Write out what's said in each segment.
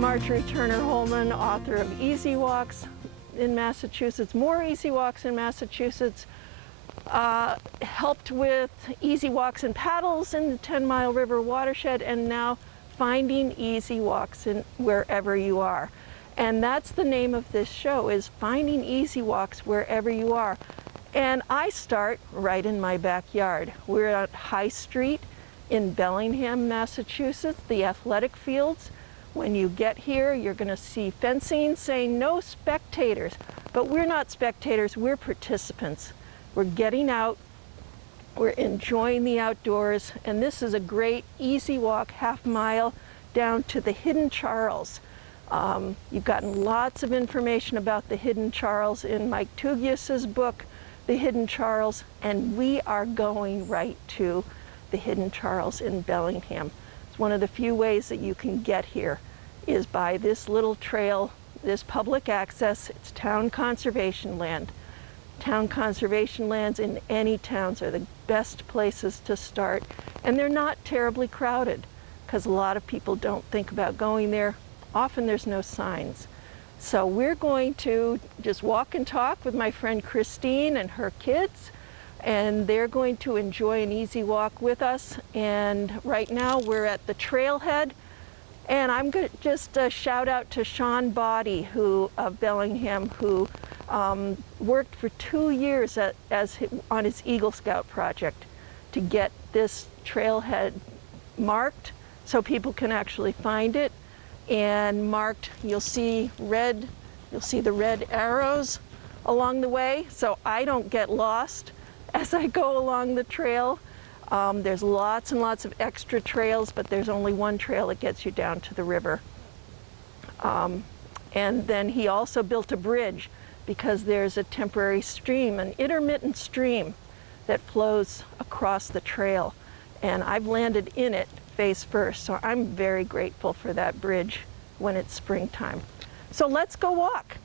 Marjorie Hollman, author of Easy Walks in Massachusetts, More Easy Walks in Massachusetts, helped with Easy Walks and Paddles in the 10 Mile River watershed, and now Finding Easy Walks in Wherever You Are. And that's the name of this show, is Finding Easy Walks Wherever You Are. And I start right in my backyard. We're at High Street in Bellingham, Massachusetts, the athletic fields. When you get here, you're going to see fencing saying no spectators, but we're not spectators, we're participants. We're getting out, we're enjoying the outdoors, and this is a great easy walk, half mile down to the Hidden Charles. You've gotten lots of information about the Hidden Charles in Mike Tugias's book, The Hidden Charles, and we are going right to the Hidden Charles in Bellingham. One of the few ways that you can get here is by this little trail, this public access. It's town conservation land. Town conservation lands in any towns are the best places to start, and they're not terribly crowded because a lot of people don't think about going there. Often there's no signs. So we're going to just walk and talk with my friend Christine and her kids, and they're going to enjoy an easy walk with us. And right now we're at the trailhead, and I'm going to just shout out to Sean Body of Bellingham, who worked for 2 years on his Eagle Scout project to get this trailhead marked so people can actually find it. And marked, you'll see the red arrows along the way, so I don't get lost as I go along the trail. There's lots and lots of extra trails, but there's only one trail that gets you down to the river. And then he also built a bridge because there's a temporary stream, an intermittent stream that flows across the trail. And I've landed in it face first, so I'm very grateful for that bridge when it's springtime. So let's go walk.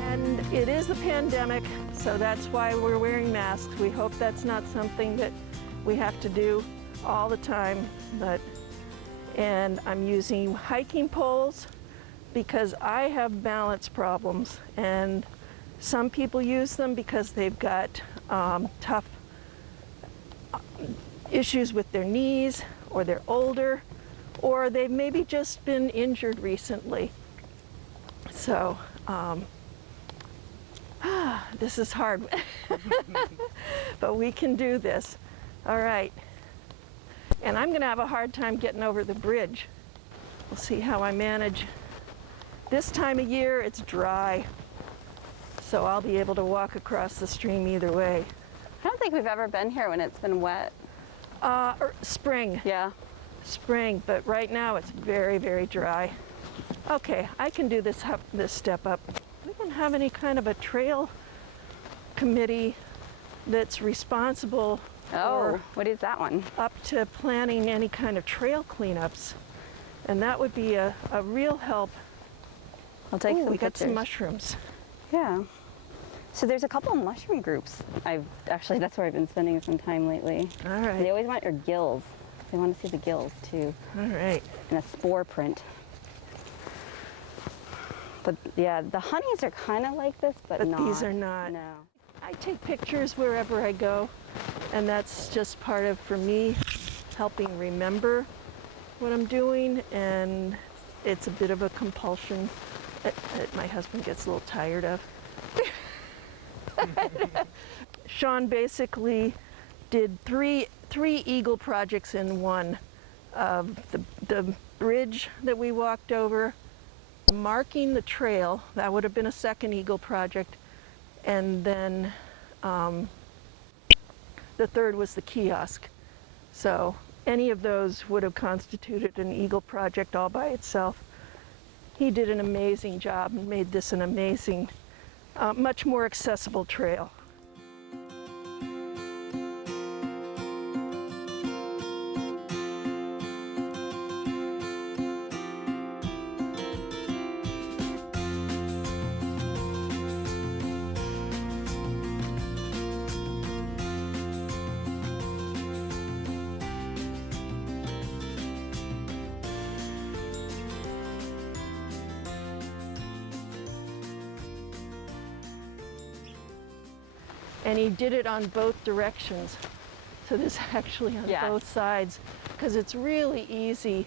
And it is a pandemic, so that's why we're wearing masks. We hope that's not something that we have to do all the time, and I'm using hiking poles because I have balance problems, and some people use them because they've got tough issues with their knees, or they're older, or they've maybe just been injured recently. So this is hard, but we can do this. All right. And I'm going to have a hard time getting over the bridge. We'll see how I manage. This time of year, it's dry, so I'll be able to walk across the stream either way. I don't think we've ever been here when it's been wet. Spring. Yeah. Spring, but right now it's very, very dry. Okay, I can do this step up. We don't have any kind of a trail committee that's responsible. Oh, what is that one? Up to planning any kind of trail cleanups. And that would be a real help. I'll take some we got pictures. some mushrooms. Yeah. So there's a couple of mushroom groups. That's where I've been spending some time lately. All right. They always want your gills. They want to see the gills too. All right. And a spore print. But yeah, the honeys are kind of like this, but not. These are not. No. I take pictures wherever I go, and that's just part of, for me, helping remember what I'm doing, and it's a bit of a compulsion that my husband gets a little tired of. Sean basically did three Eagle projects in one. The bridge that we walked over, marking the trail, that would have been a second Eagle project, and then the third was the kiosk. So any of those would have constituted an Eagle project all by itself. He did an amazing job and made this an amazing, much more accessible trail. And he did it on both directions. So this actually on both sides, because it's really easy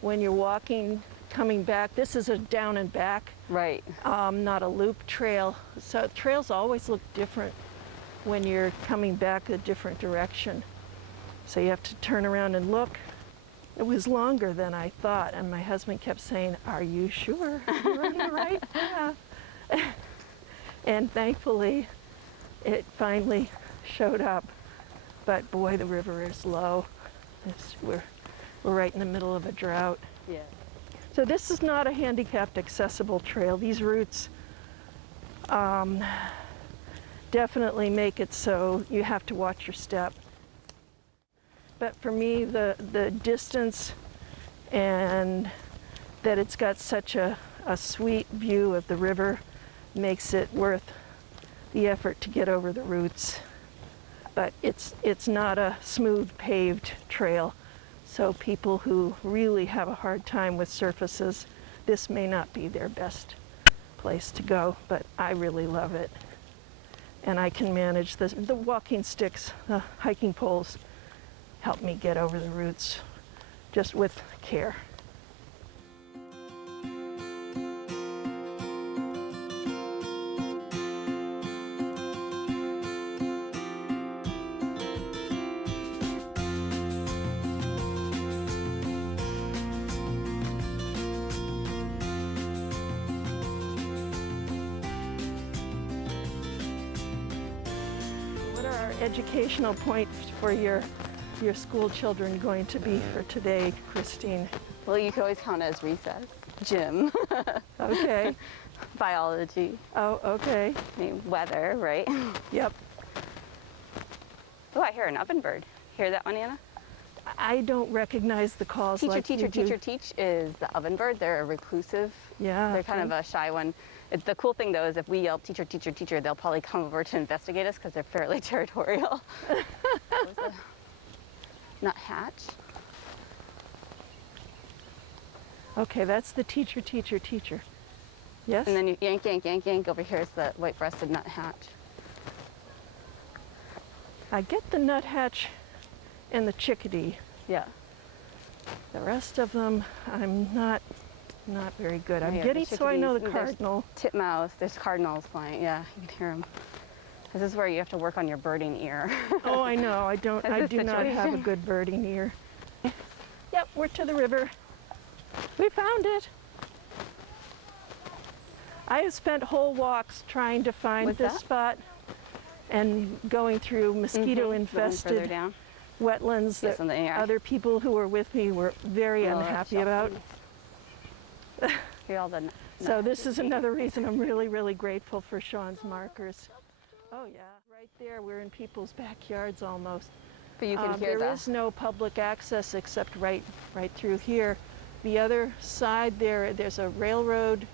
when you're walking, coming back. This is a down and back, right? Not a loop trail. So trails always look different when you're coming back a different direction. So you have to turn around and look. It was longer than I thought, and my husband kept saying, "Are you sure you're on the right path?" And thankfully, it finally showed up. But boy, the river is low. We're right in the middle of a drought. Yeah. So this is not a handicapped accessible trail. These routes definitely make it so you have to watch your step. But for me, the distance and that it's got such a sweet view of the river makes it worth the effort to get over the roots. But it's not a smooth paved trail. So people who really have a hard time with surfaces, this may not be their best place to go, but I really love it. And I can manage this. The walking sticks, the hiking poles, help me get over the roots just with care. What are our educational points for your school children going to be for today, Christine? Well, you can always count as recess. Gym. Okay. Biology. Oh, okay. I mean, weather, right? Yep. Oh, I hear an ovenbird. Hear that one, Anna? I don't recognize the calls Teacher, like teacher, you do. teacher, teach is the ovenbird. They're a reclusive. Yeah. They're kind of a shy one. The cool thing, though, is if we yell, teacher, teacher, teacher, they'll probably come over to investigate us because they're fairly territorial. What was the nuthatch? Okay, that's the teacher, teacher, teacher. Yes? And then you yank, yank, yank, yank. Over here is the white-breasted nuthatch. I get the nuthatch and the chickadee. Yeah. The rest of them, I'm not very good. I'm Yeah, giddy, the so I know the chickadees, and cardinal. Titmouse, there's cardinals flying. Yeah, you can hear them. This is where you have to work on your birding ear. Oh, I know. I do not have a good birding ear. Yep, we're to the river. We found it. I have spent whole walks trying to find What's this that? spot and going through mosquito-infested wetlands Yes, that yeah. other people who were with me were very unhappy about. Hear all the So this is another reason I'm really, really grateful for Sean's markers. Oh yeah, right there, we're in people's backyards almost. But you can hear there is no public access except right through here. The other side there's a railroad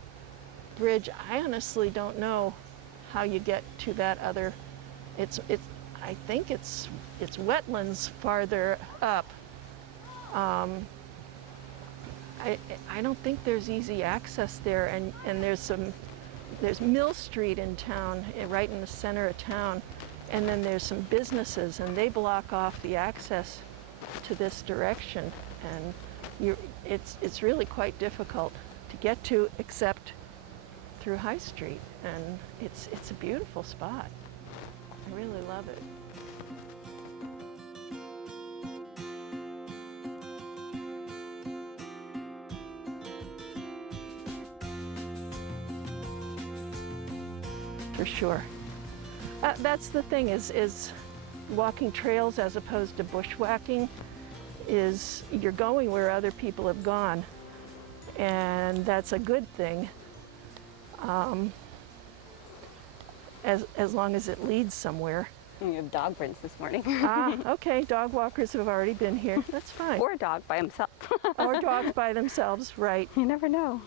bridge. I honestly don't know how you get to that other. I think it's wetlands farther up. I don't think there's easy access there, and there's Mill Street in town, right in the center of town, and then there's some businesses, and they block off the access to this direction, and it's really quite difficult to get to, except through High Street, and it's a beautiful spot. I really love it. For sure. That's the thing is walking trails as opposed to bushwhacking is you're going where other people have gone, and that's a good thing as long as it leads somewhere. You have dog prints this morning. Okay, dog walkers have already been here. That's fine. Or a dog by himself. Or dogs by themselves, right. You never know.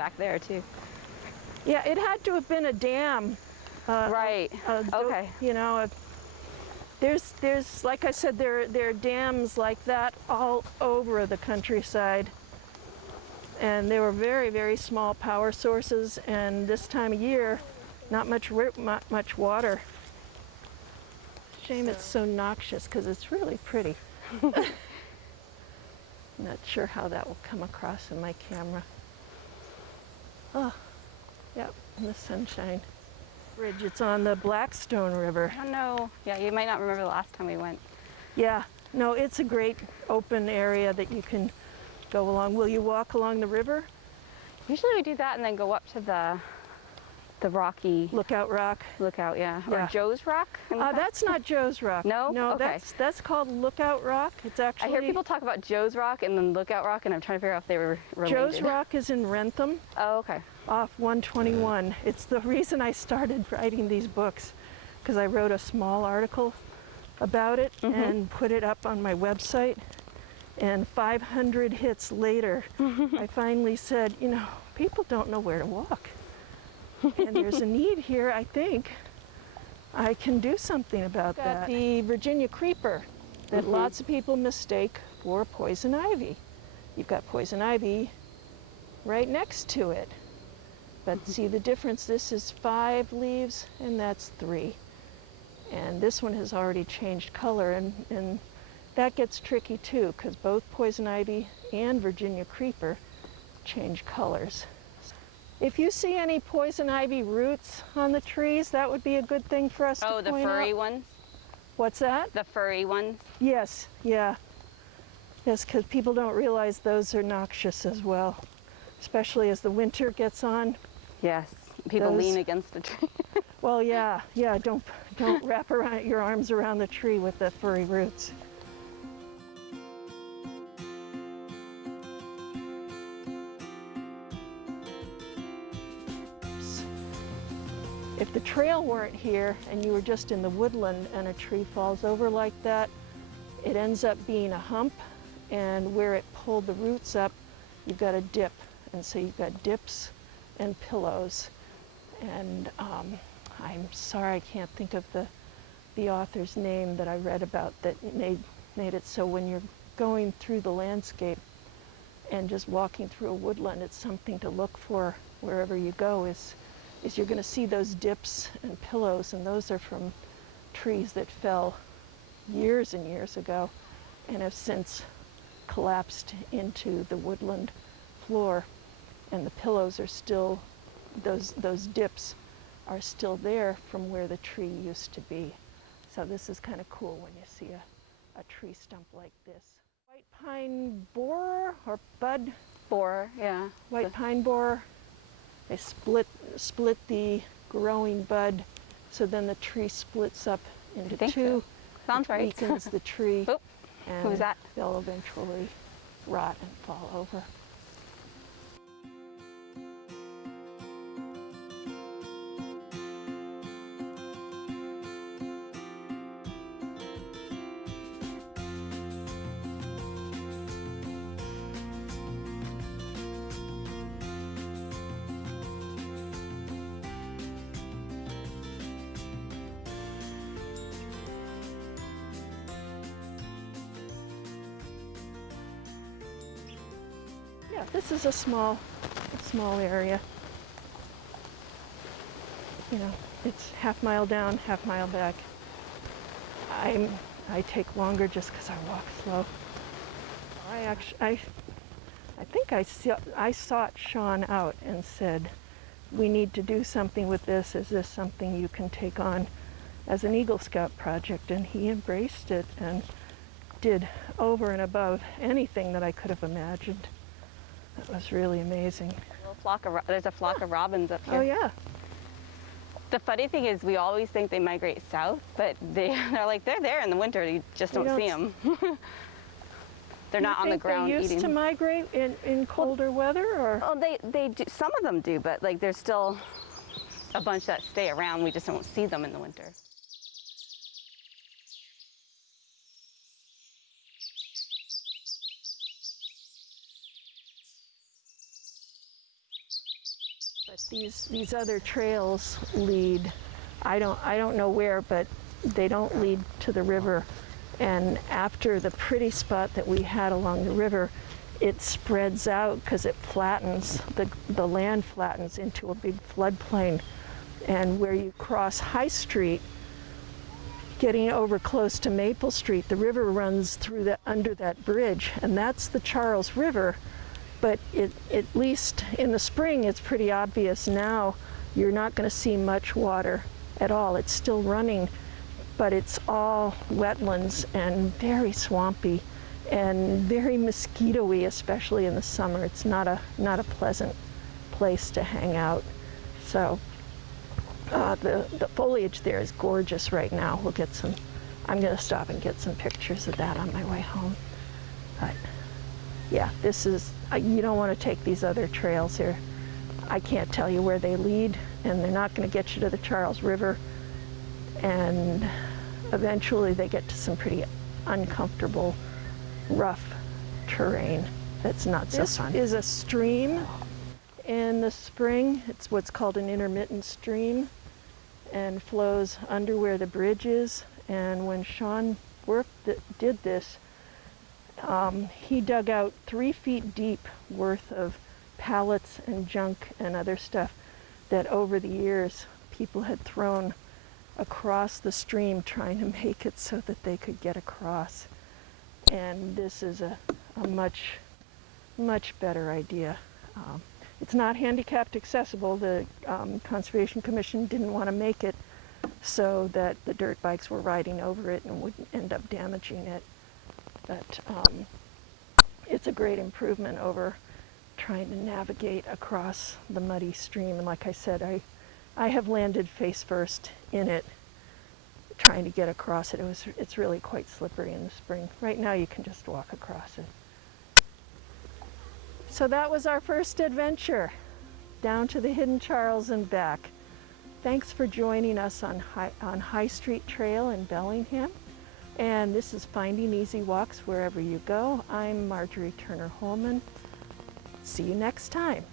back there too. Yeah, it had to have been a dam. Right. Okay. You know, there's like I said, there are dams like that all over the countryside. And they were very, very small power sources, and this time of year, not much water. Shame it's so noxious, because it's really pretty. Not sure how that will come across in my camera. Oh, yep, in the sunshine. Bridge, it's on the Blackstone River. I don't know. Yeah, you might not remember the last time we went. Yeah, no, it's a great open area that you can go along. Will you walk along the river? Usually we do that and then go up to the rocky Lookout Rock. lookout, yeah. Yeah. Or Joe's Rock. That's not Joe's Rock. No? No, Okay. that's called Lookout Rock. It's actually. I hear people talk about Joe's Rock and then Lookout Rock, and I'm trying to figure out if they were related. Joe's Rock is in Rentham. Oh, okay. Off 121. It's the reason I started writing these books, because I wrote a small article about it and put it up on my website. And 500 hits later, I finally said, you know, people don't know where to walk. And there's a need here, I think. I can do something about that. The Virginia creeper that lots of people mistake for poison ivy. You've got poison ivy right next to it. But see the difference? This is 5 leaves and that's 3. And this one has already changed color, and that gets tricky too, because both poison ivy and Virginia creeper change colors. If you see any poison ivy roots on the trees, that would be a good thing for us to point out. Oh, the furry ones? What's that? The furry ones? Yes, yeah. Yes, because people don't realize those are noxious as well, especially as the winter gets on. Yes, people lean against the tree. Well, yeah, don't wrap around your arms around the tree with the furry roots. If the trail weren't here and you were just in the woodland and a tree falls over like that, it ends up being a hump, and where it pulled the roots up, you've got a dip. And so you've got dips and pillows. And I'm sorry I can't think of the author's name that I read about that made it so when you're going through the landscape and just walking through a woodland, it's something to look for wherever you go is you're going to see those dips and pillows, and those are from trees that fell years and years ago and have since collapsed into the woodland floor. And the pillows are still, those dips are still there from where the tree used to be. So this is kind of cool when you see a tree stump like this. White pine borer or bud? Borer, yeah. White pine borer. They split the growing bud, so then the tree splits up into 2. So. Sounds right. Weakens the tree. Oop. And who's that? They'll eventually rot and fall over. Yeah, this is a small area. You know, it's half mile down, half mile back. I take longer just because I walk slow. I think I sought Sean out and said, we need to do something with this. Is this something you can take on as an Eagle Scout project? And he embraced it and did over and above anything that I could have imagined. That was really amazing. There's a flock of robins up here. Oh yeah. The funny thing is we always think they migrate south, but they're there in the winter. You just don't see them. They're not on the ground eating. They used to migrate in colder weather, or? Oh, they do. Some of them do, but like there's still a bunch that stay around. We just don't see them in the winter. But these other trails lead, I don't know where, but they don't lead to the river. And after the pretty spot that we had along the river, it spreads out because it flattens, the land flattens into a big floodplain. And where you cross High Street, getting over close to Maple Street, the river runs through under that bridge, and that's the Charles River. But at least in the spring, it's pretty obvious now. You're not going to see much water at all. It's still running, but it's all wetlands and very swampy and very mosquito-y, especially in the summer. It's not a pleasant place to hang out. So the foliage there is gorgeous right now. We'll get some, I'm going to stop and get some pictures of that on my way home. But yeah, this is, you don't want to take these other trails here. I can't tell you where they lead, and they're not going to get you to the Charles River. And eventually they get to some pretty uncomfortable, rough terrain that's not so fun. This is a stream in the spring. It's what's called an intermittent stream and flows under where the bridge is. And when Sean did this, he dug out 3 feet deep worth of pallets and junk and other stuff that over the years people had thrown across the stream trying to make it so that they could get across. And this is a much, much better idea. It's not handicapped accessible. The Conservation Commission didn't want to make it so that the dirt bikes were riding over it and would end up damaging it. But it's a great improvement over trying to navigate across the muddy stream. And like I said, I have landed face first in it trying to get across it. It's really quite slippery in the spring. Right now you can just walk across it. So that was our first adventure, down to the Hidden Charles and back. Thanks for joining us on High Street Trail in Bellingham. And this is Finding Easy Walks Wherever You Go. I'm Marjorie Turner Hollman. See you next time.